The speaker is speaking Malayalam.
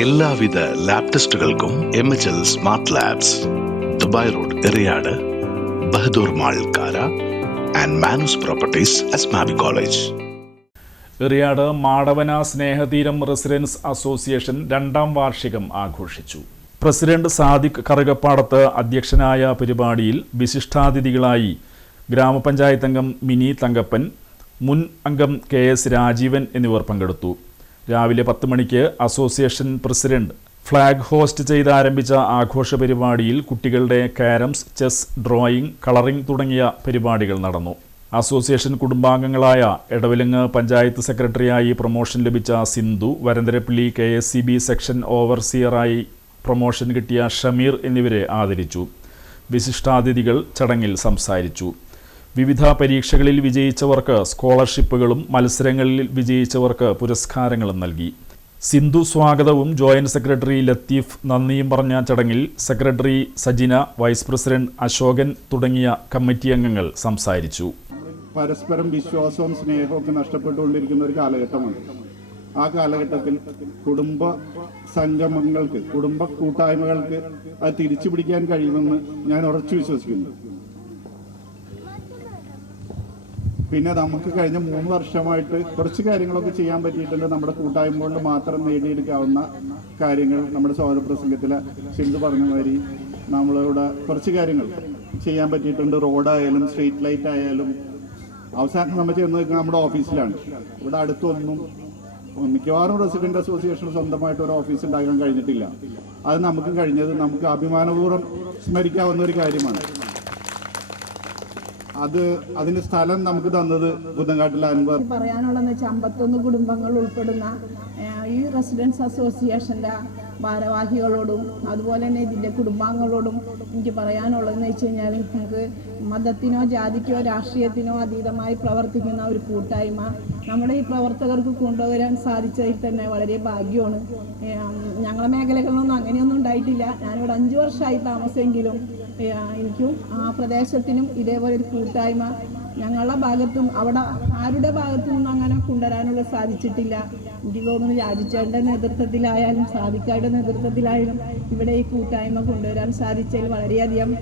എല്ലാവിധ ലാബ് ടെസ്റ്റുകൾക്കും MHL smart labs, Dubai road, Eriyad, Bahadur mall, Kara and Manoos properties, Asmabi college. Eriyad Madavana Snehatheeram residence association 2ാം വാർഷികം ആഘോഷിച്ചു. പ്രസിഡന്റ് സാദിഖ് കറുകപ്പാടത്ത് അധ്യക്ഷനായ പരിപാടിയിൽ വിശിഷ്ടാതിഥികളായി ഗ്രാമപഞ്ചായത്ത് അംഗം മിനി തങ്കപ്പൻ, മുൻ അംഗം KS രാജീവൻ എന്നിവർ പങ്കെടുത്തു. രാവിലെ 10 മണിക്ക് അസോസിയേഷൻ പ്രസിഡന്റ് ഫ്ലാഗ് ഹോസ്റ്റ് ചെയ്ത് ആരംഭിച്ച ആഘോഷ പരിപാടിയിൽ കുട്ടികളുടെ കാരംസ്, ചെസ്, ഡ്രോയിങ്, കളറിംഗ് തുടങ്ങിയ പരിപാടികൾ നടന്നു. അസോസിയേഷൻ കുടുംബാംഗങ്ങളായ എടവിലങ്ങ് പഞ്ചായത്ത് സെക്രട്ടറിയായി പ്രൊമോഷൻ ലഭിച്ച സിന്ധു, വരന്തരപ്പള്ളി KSCB സെക്ഷൻ ഓവർസിയറായി പ്രൊമോഷൻ കിട്ടിയ ഷമീർ എന്നിവരെ ആദരിച്ചു. വിശിഷ്ടാതിഥികൾ ചടങ്ങിൽ സംസാരിച്ചു. വിവിധ പരീക്ഷകളിൽ വിജയിച്ചവർക്ക് സ്കോളർഷിപ്പുകളും മത്സരങ്ങളിൽ വിജയിച്ചവർക്ക് പുരസ്കാരങ്ങളും നൽകി. സിന്ധു സ്വാഗതവും ജോയിന്റ് സെക്രട്ടറി ലത്തീഫ് നന്ദിയും പറഞ്ഞ ചടങ്ങിൽ secretary Sajina, vice president Ashokan തുടങ്ങിയ കമ്മിറ്റി അംഗങ്ങൾ സംസാരിച്ചു. പരസ്പരം വിശ്വാസവും സ്നേഹവും ഒക്കെ നഷ്ടപ്പെട്ടുകൊണ്ടിരിക്കുന്ന ഒരു കാലഘട്ടമാണ്. ആ കാലഘട്ടത്തിൽ കുടുംബ സംഗമങ്ങൾക്ക്, കുടുംബ കൂട്ടായ്മകൾക്ക് അത് തിരിച്ചു പിടിക്കാൻ കഴിയുമെന്ന് ഞാൻ ഉറച്ചു വിശ്വസിക്കുന്നു. പിന്നെ നമുക്ക് കഴിഞ്ഞ 3 വർഷമായിട്ട് കുറച്ച് കാര്യങ്ങളൊക്കെ ചെയ്യാൻ പറ്റിയിട്ടുണ്ട്. നമ്മുടെ കൂട്ടായ്മ കൊണ്ട് മാത്രം നേടിയെടുക്കാവുന്ന കാര്യങ്ങൾ നമ്മുടെ സ്വാഗത പ്രസംഗത്തിലെ സിന്ധു പറഞ്ഞ മാതിരി നമ്മളിവിടെ കുറച്ച് കാര്യങ്ങൾ ചെയ്യാൻ പറ്റിയിട്ടുണ്ട്. റോഡായാലും സ്ട്രീറ്റ് ലൈറ്റ് ആയാലും. അവസാനം നമ്മൾ ചെന്ന് നിൽക്കുന്നത് നമ്മുടെ ഓഫീസിലാണ്. ഇവിടെ അടുത്തൊന്നും മിക്കവാറും റെസിഡന്റ് അസോസിയേഷൻ സ്വന്തമായിട്ട് ഒരു ഓഫീസ് ഉണ്ടാക്കാൻ കഴിഞ്ഞിട്ടില്ല. അത് നമുക്ക് കഴിഞ്ഞത് നമുക്ക് അഭിമാനപൂർവ്വം സ്മരിക്കാവുന്ന ഒരു കാര്യമാണ്. അതിന് സ്ഥലം നമുക്ക് തന്നത് പുത്തൻകാട്ടിലെ അൻവർ. പറയാനുള്ളതെന്ന് വെച്ചാൽ 51 കുടുംബങ്ങൾ ഉൾപ്പെടുന്ന ഈ റെസിഡൻസ് അസോസിയേഷൻ്റെ ഭാരവാഹികളോടും അതുപോലെ തന്നെ ഇതിൻ്റെ കുടുംബാംഗങ്ങളോടും എനിക്ക് പറയാനുള്ളതെന്ന് വെച്ച് കഴിഞ്ഞാൽ, നമുക്ക് മതത്തിനോ ജാതിക്കോ രാഷ്ട്രീയത്തിനോ അതീതമായി പ്രവർത്തിക്കുന്ന ഒരു കൂട്ടായ്മ നമ്മുടെ ഈ പ്രവർത്തകർക്ക് കൊണ്ടുവരാൻ സാധിച്ചതിൽ തന്നെ വളരെ ഭാഗ്യമാണ്. ഞങ്ങളുടെ മേഖലകളിലൊന്നും അങ്ങനെയൊന്നും ഉണ്ടായിട്ടില്ല. ഞാനിവിടെ 5 വർഷമായി താമസമെങ്കിലും എനിക്കും ആ പ്രദേശത്തിനും ഇതേപോലെ ഒരു കൂട്ടായ്മ ഞങ്ങളുടെ ഭാഗത്തും അവിടെ ആരുടെ ഭാഗത്തു നിന്നും അങ്ങനെ കൊണ്ടുവരാനുള്ള സാധിച്ചിട്ടില്ല. എനിക്ക് തോന്നുന്നു രാജിച്ചേട്ടൻ്റെ നേതൃത്വത്തിലായാലും സാദിഖയുടെ നേതൃത്വത്തിലായാലും ഇവിടെ ഈ കൂട്ടായ്മ കൊണ്ടുവരാൻ സാധിച്ചതിൽ വളരെയധികം